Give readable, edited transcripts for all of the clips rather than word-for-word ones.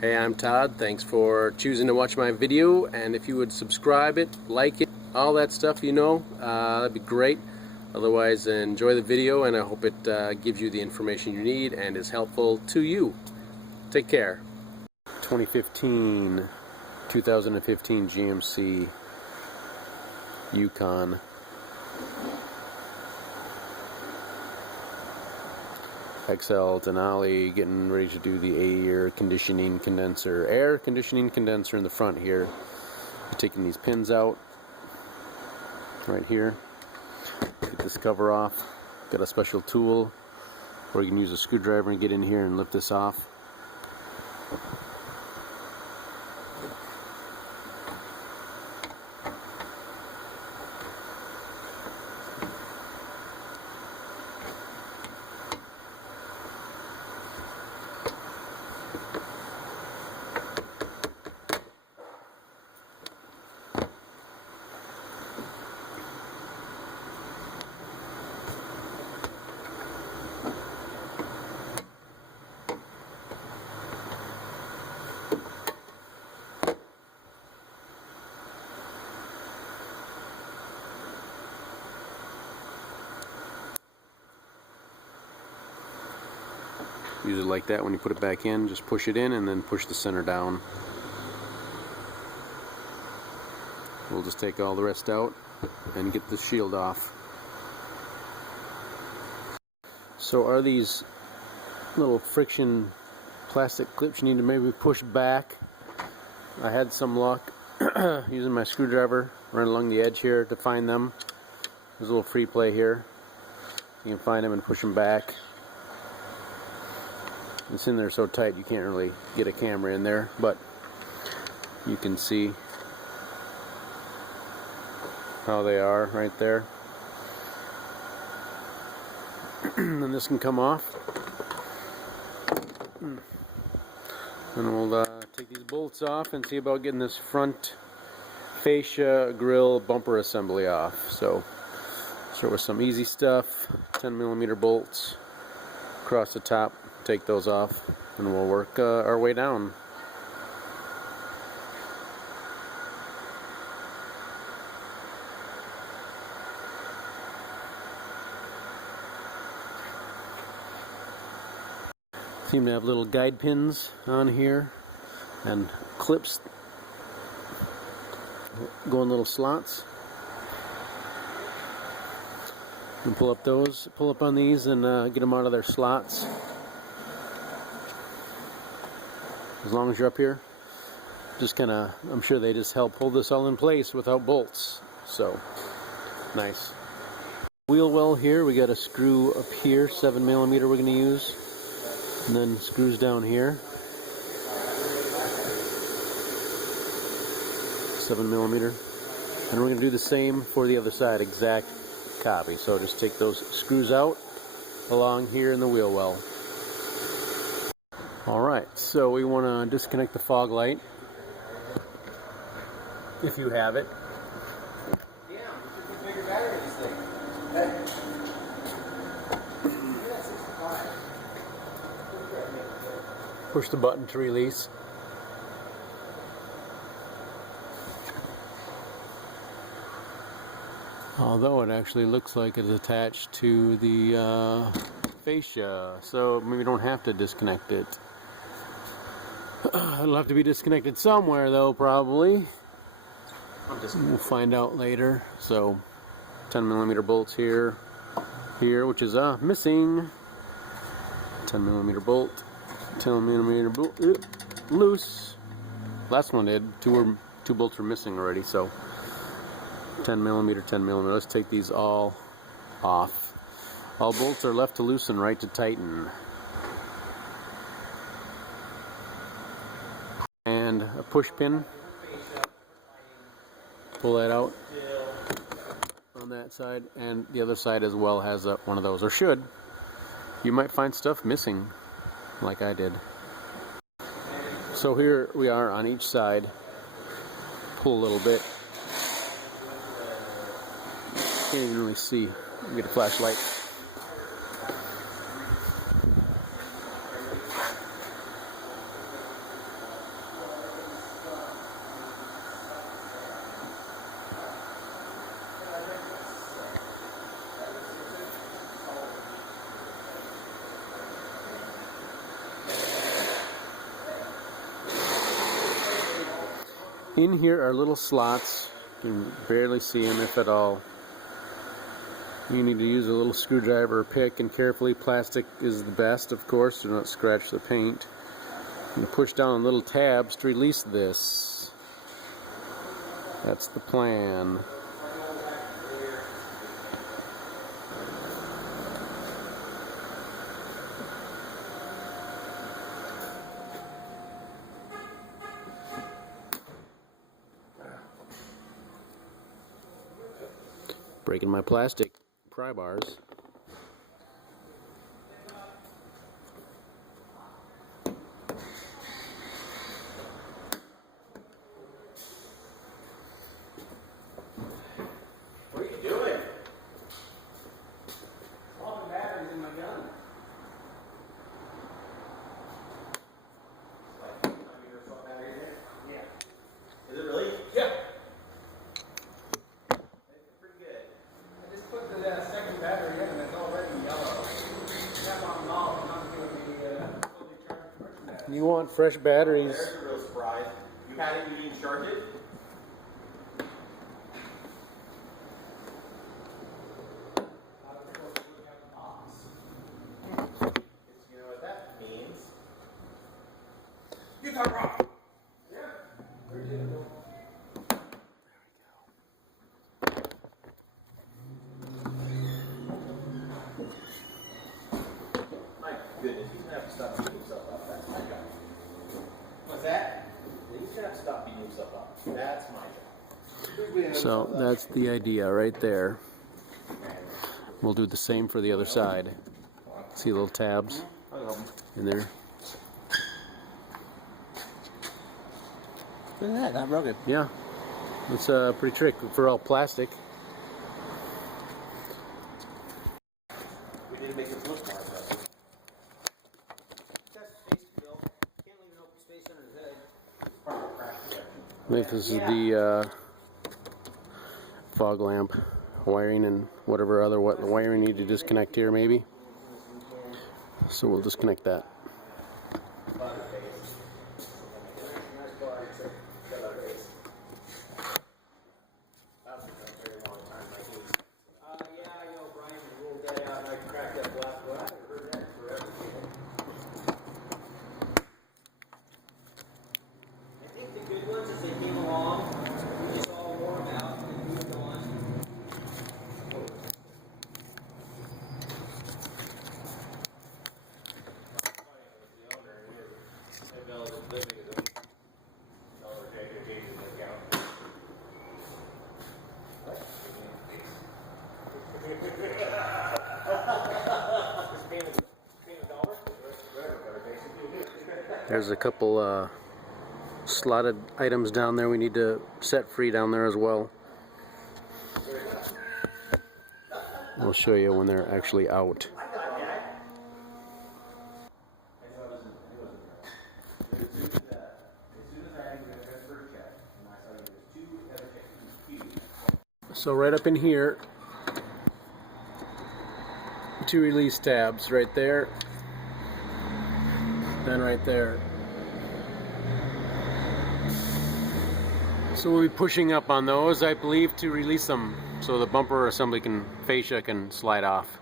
Hey, I'm Todd. Thanks for choosing to watch my video, and if you would subscribe it, like it, all that stuff, that'd be great. Otherwise, enjoy the video, and I hope it gives you the information you need and is helpful to you. Take care. 2015 GMC Yukon. XL Denali, getting ready to do the air conditioning condenser in the front here. You're taking these pins out right here. Get this cover off. Got a special tool where you can use a screwdriver and get in here and lift this off. Use it like that when you put it back in. Just push it in and then push the center down. We'll just take all the rest out and get the shield off. So are these little friction plastic clips you need to maybe push back? I had some luck using my screwdriver right along the edge here to find them. There's a little free play here. You can find them and push them back. It's in there so tight you can't really get a camera in there, but you can see how they are right there. And this can come off. And we'll take these bolts off and see about getting this front fascia grill bumper assembly off. So start with some easy stuff. 10mm bolts across the top. Take those off and we'll work our way down. Seem to have little guide pins on here and clips go in little slots. And pull up on these and get them out of their slots. As long as you're up here, just kinda, I'm sure they just help hold this all in place without bolts. So, nice. Wheel well here, we got a screw up here, 7mm we're gonna use. And then screws down here. 7mm. And we're gonna do the same for the other side, exact copy. So just take those screws out along here in the wheel well. Alright, so we want to disconnect the fog light, if you have it. Push the button to release. Although it actually looks like it's attached to the fascia, so maybe you don't have to disconnect it. It'll have to be disconnected somewhere though, probably. We'll find out later. So 10mm bolts here, which is missing. 10mm bolt, 10mm bolt, loose. Last one did. Two bolts were missing already, so 10mm. Let's take these all off. All bolts are left to loosen, right to tighten. And a push pin. Pull that out on that side, and the other side as well has one of those, or should. You might find stuff missing, like I did. So here we are on each side. Pull a little bit. Can't even really see. Get a flashlight. In here are little slots. You can barely see them, if at all. You need to use a little screwdriver or pick, and carefully. Plastic is the best, of course, to not scratch the paint. You push down on little tabs to release this. That's the plan. Breaking my plastic pry bars. What are you doing? All the batteries in my gun. Yeah. Is it really? Yeah. Pretty good. I just put the second battery in and it's already yellow. That's on and off, and I'm doing the fully charged commercial battery. You want fresh batteries. There's a real surprise. You had it, you didn't charge it? You know what that means? You got rock! Yeah. There you go. My goodness, he's gonna have to stop beating himself up. That's my job. What's that? He's gonna have to stop beating himself up. That's my job. So that's the idea right there. We'll do the same for the other side. See little tabs in there? Look at that, not broken. Yeah. It's a pretty trick for all plastic. We need to make it look more better. That's space bill. Can't leave an open space under his head. It's part of crash protection. I think this is the fog lamp wiring and whatever other wiring you need to disconnect here maybe. So we'll disconnect that. There's a couple slotted items down there we need to set free down there as well. We'll show you when they're actually out. So right up in here, 2 release tabs right there, then right there. So we'll be pushing up on those, I believe, to release them so the bumper assembly fascia can slide off.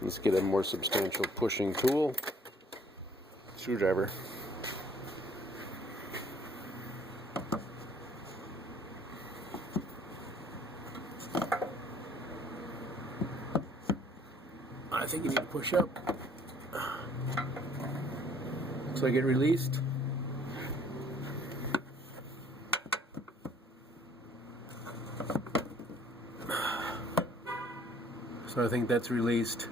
Let's get a more substantial pushing tool. Screwdriver. I think you need to push up so I get released. So I think that's released.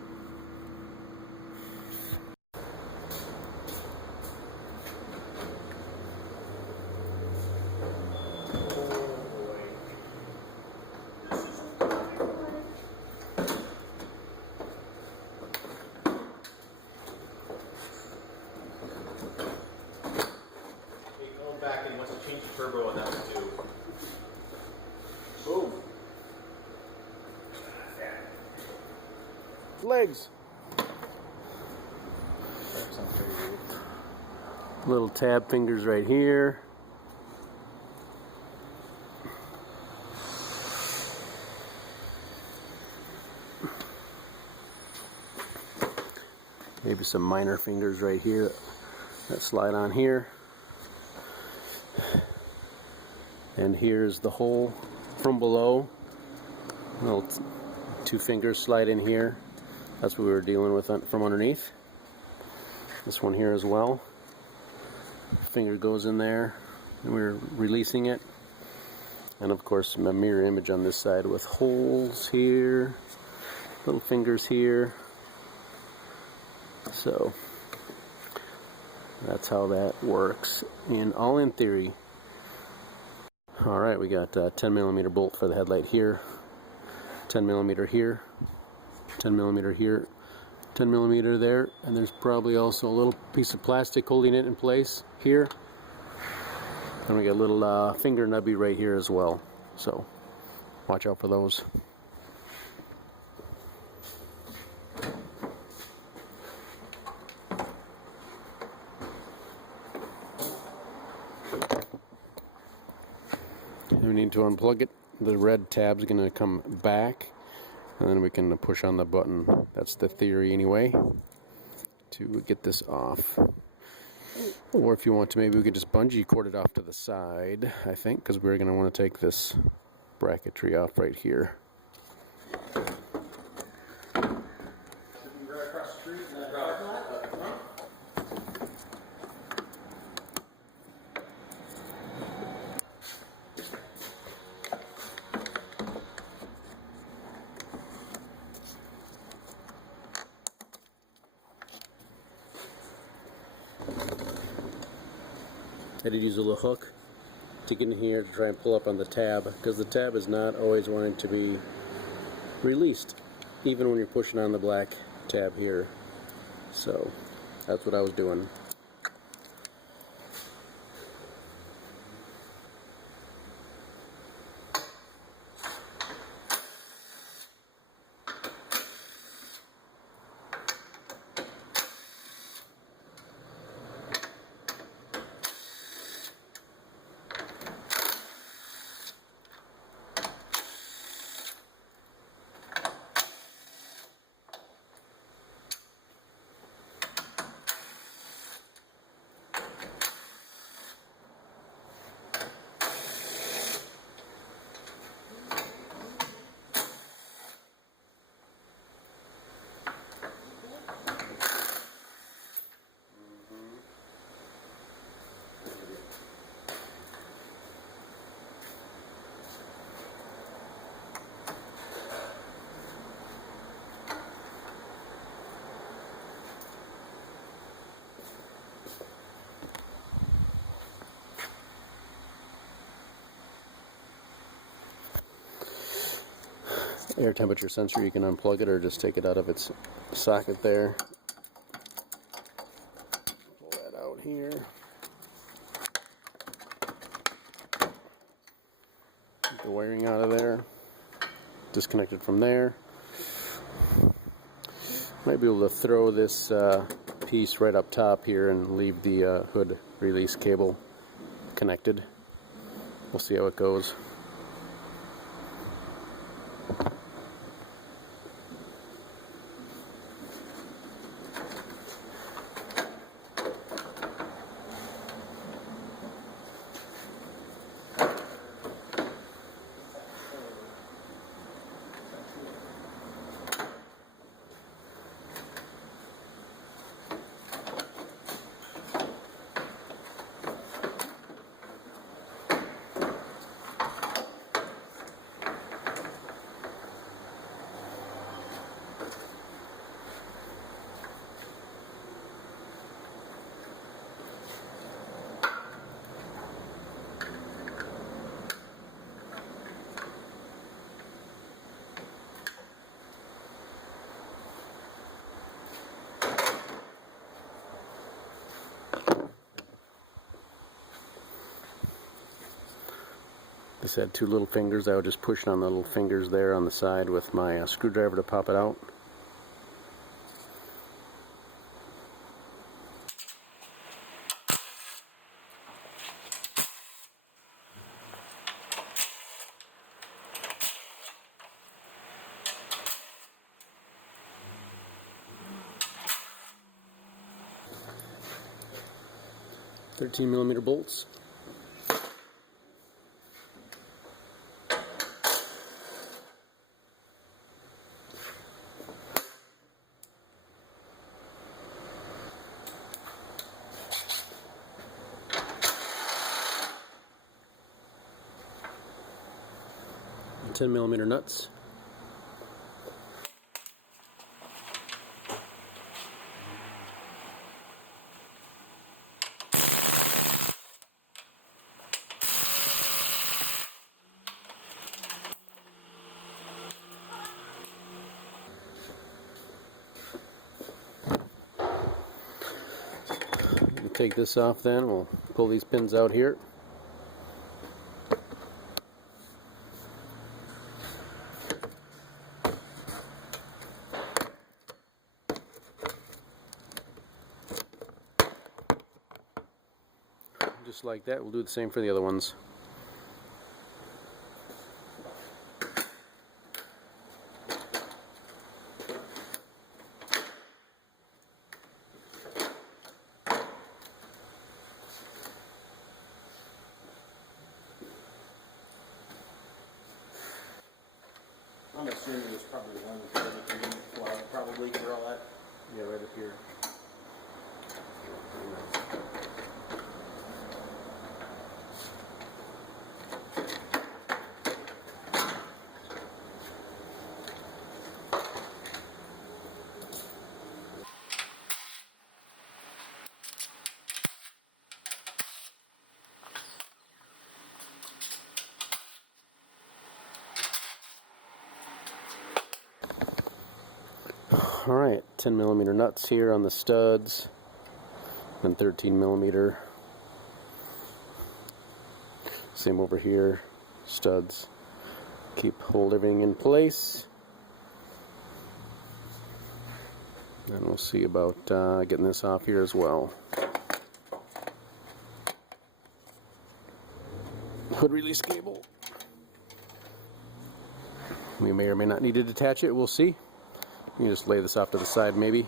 Back and he wants to change the turbo on that one too. Boom. Legs. Little tab fingers right here. Maybe some minor fingers right here that slide on here. And here's the hole from below. Little two fingers slide in here. That's what we were dealing with from underneath. This one here as well. Finger goes in there and we're releasing it. And of course a mirror image on this side with holes here, little fingers here. So that's how that works, all in theory. Alright, we got a 10mm bolt for the headlight here, 10mm here, 10mm here, 10mm there, and there's probably also a little piece of plastic holding it in place here. And we got a little finger nubby right here as well, so watch out for those. We need to unplug it. The red tab's going to come back, and then we can push on the button. That's the theory anyway, to get this off. Or if you want to, maybe we could just bungee cord it off to the side, I think, because we're going to want to take this bracketry off right here. I did use a little hook to get in here to try and pull up on the tab, because the tab is not always wanting to be released, even when you're pushing on the black tab here. So that's what I was doing. Air temperature sensor, you can unplug it or just take it out of its socket there. Pull that out here. Get the wiring out of there. Disconnect it from there. Might be able to throw this piece right up top here and leave the hood release cable connected. We'll see how it goes. This had two little fingers. I would just push on the little fingers there on the side with my screwdriver to pop it out. 13mm bolts. And 10mm nuts. Take this off then, we'll pull these pins out here. Just like that, we'll do the same for the other ones. I'm assuming there's probably one probably for all that. Yeah, right up here. Alright, 10mm nuts here on the studs, and 13mm. Same over here, studs. Hold everything in place. And we'll see about getting this off here as well. Hood release cable. We may or may not need to detach it, we'll see. You just lay this off to the side maybe.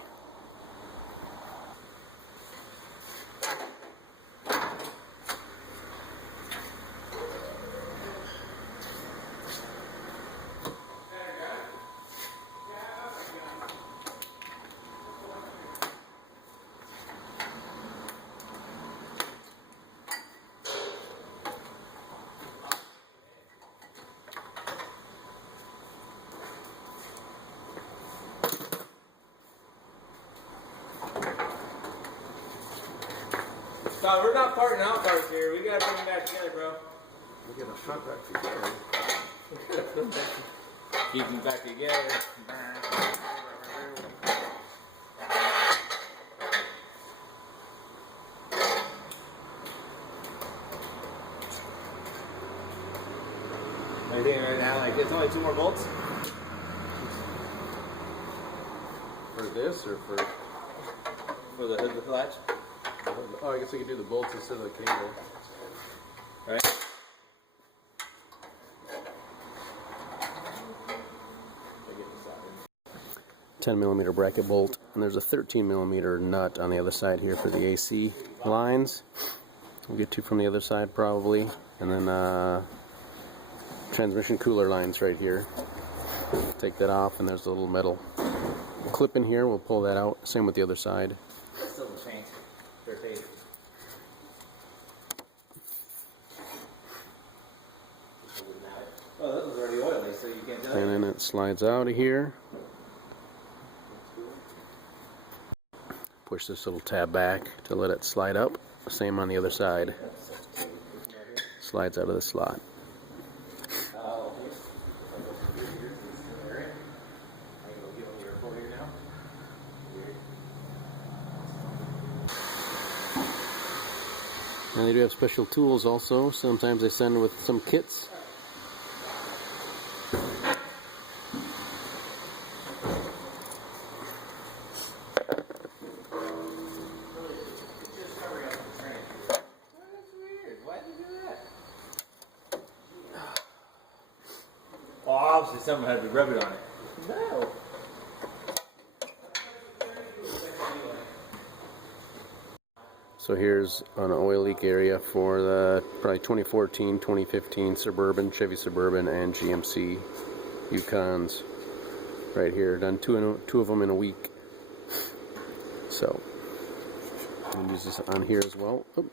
God, we're not parting out cars here. We gotta bring them back together, bro. We gotta put back together. Keep them back together. I think right now, like, it's only 2 more bolts. For this or for For the hood with latch. oh, I guess we could do the bolts instead of the cable. Right? 10mm bracket bolt, and there's a 13mm nut on the other side here for the AC lines. We'll get 2 from the other side probably, and then transmission cooler lines right here. Take that off, and there's a little metal clip in here. We'll pull that out. Same with the other side. Still the chains. They're taped. Oh, this was already oily, so you can't tell. And then it slides out of here. Push this little tab back to let it slide up. Same on the other side. Slides out of the slot. And they do have special tools also. Sometimes they send with some kits. Well, obviously someone had to rub it on it. No. So here's an oil leak area for the probably 2014, 2015 Suburban, Chevy Suburban, and GMC Yukons. Right here, done two of them in a week. So I'll use this on here as well. Oop.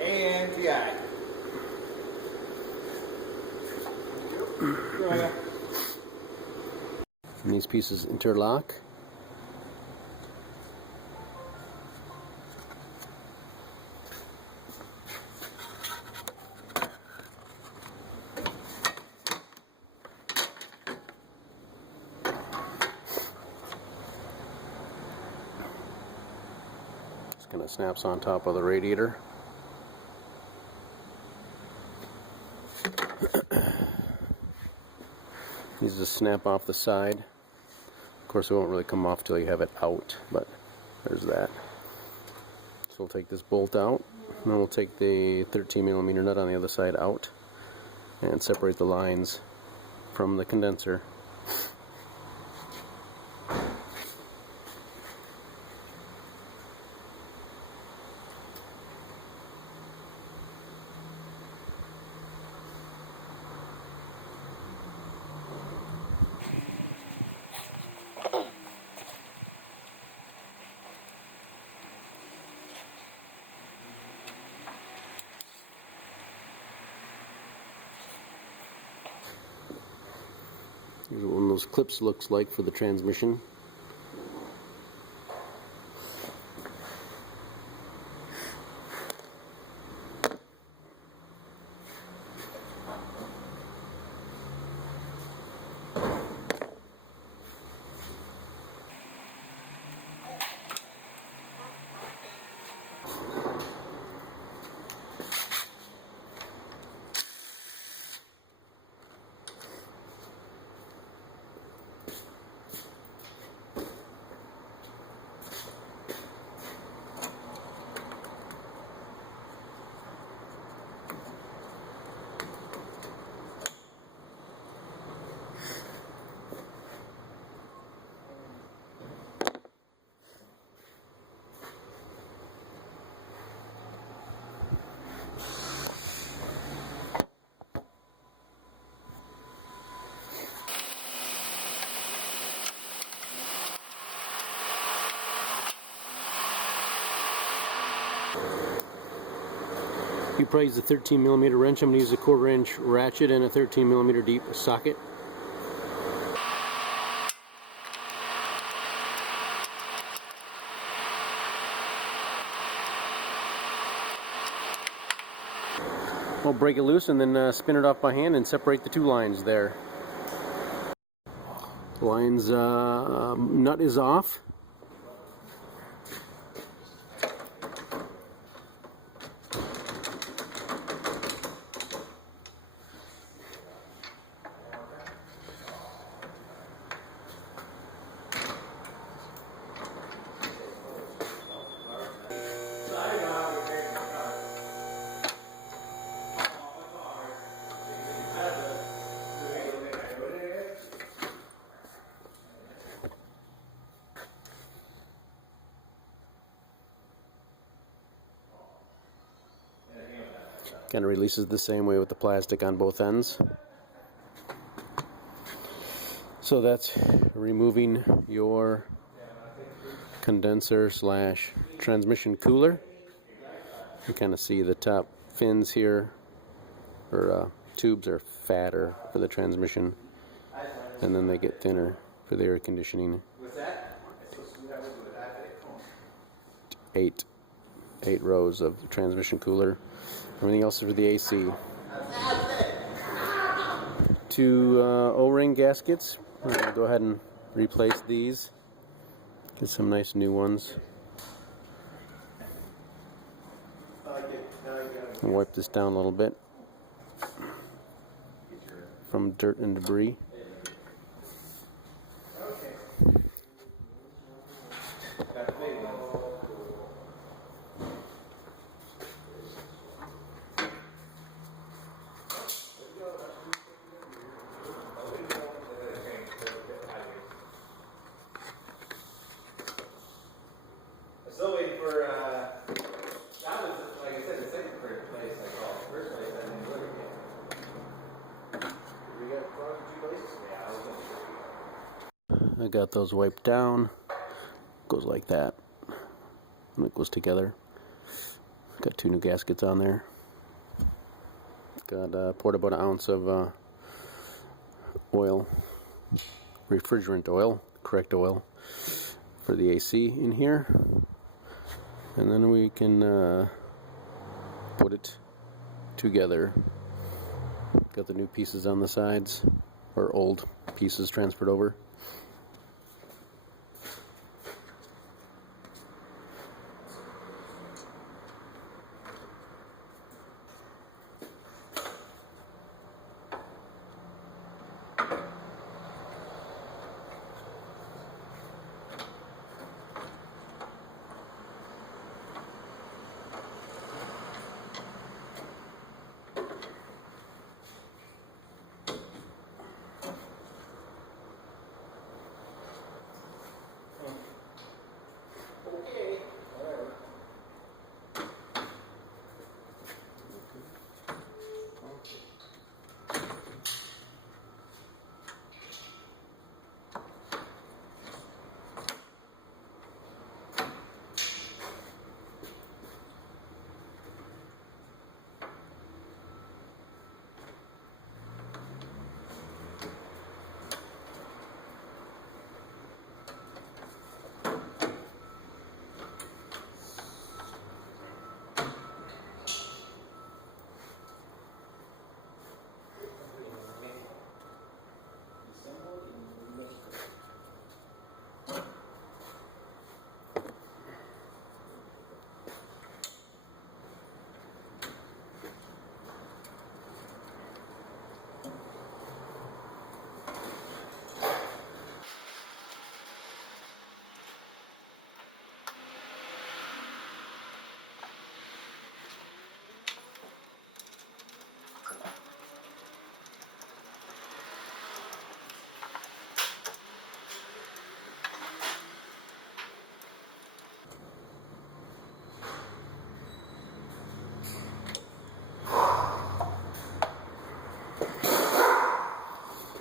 And GI. And these pieces interlock. Just kind of snaps on top of the radiator. These just snap off the side. Of course, it won't really come off till you have it out, but there's that. So we'll take this bolt out, and then we'll take the 13mm nut on the other side out and separate the lines from the condenser. Here's what one of those clips looks like for the transmission. You probably use a 13mm wrench. I'm going to use a 1/4 inch ratchet and a 13mm deep socket. I'll break it loose and then spin it off by hand and separate the two lines there. Lines nut is off. Kind of releases the same way with the plastic on both ends. So that's removing your condenser slash transmission cooler. You kind of see the top fins here, or tubes are fatter for the transmission, and then they get thinner for the air conditioning. Eight rows of transmission cooler. Everything else is for the AC. Two O-ring gaskets. I'll go ahead and replace these. Get some nice new ones. And wipe this down a little bit from dirt and debris. I got those wiped down. Goes like that. And it goes together. Got 2 new gaskets on there. Got poured about an ounce of oil, refrigerant oil, correct oil, for the AC in here. And then we can put it together. Got the new pieces on the sides, or old pieces transferred over.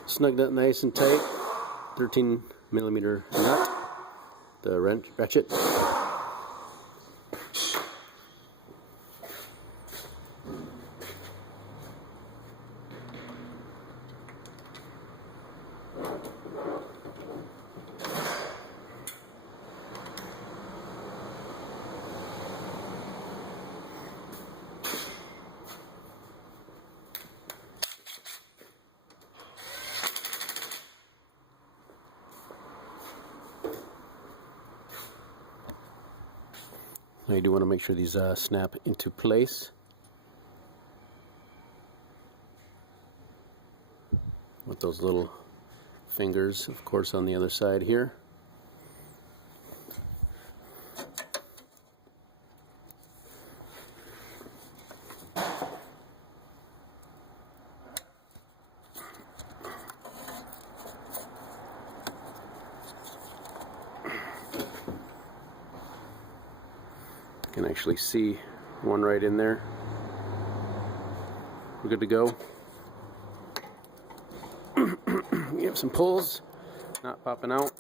Snug that nice and tight. 13mm nut. The ratchet. Now you do want to make sure these snap into place. With those little fingers, of course, on the other side here. You can actually see one right in there. We're good to go. We have some pulls, not popping out.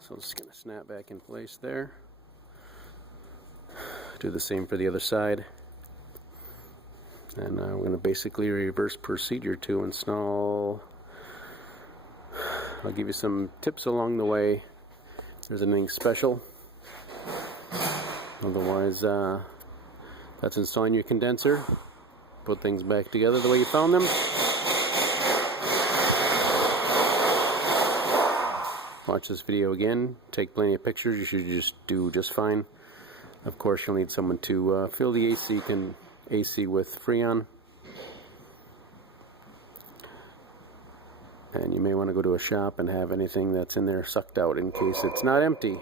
So it's going to snap back in place there. Do the same for the other side. And we're going to basically reverse procedure to install. I'll give you some tips along the way. If there's anything special. Otherwise, that's installing your condenser. Put things back together the way you found them. Watch this video again. Take plenty of pictures. You should just do just fine. Of course, you'll need someone to fill the AC with Freon. And you may want to go to a shop and have anything that's in there sucked out in case it's not empty.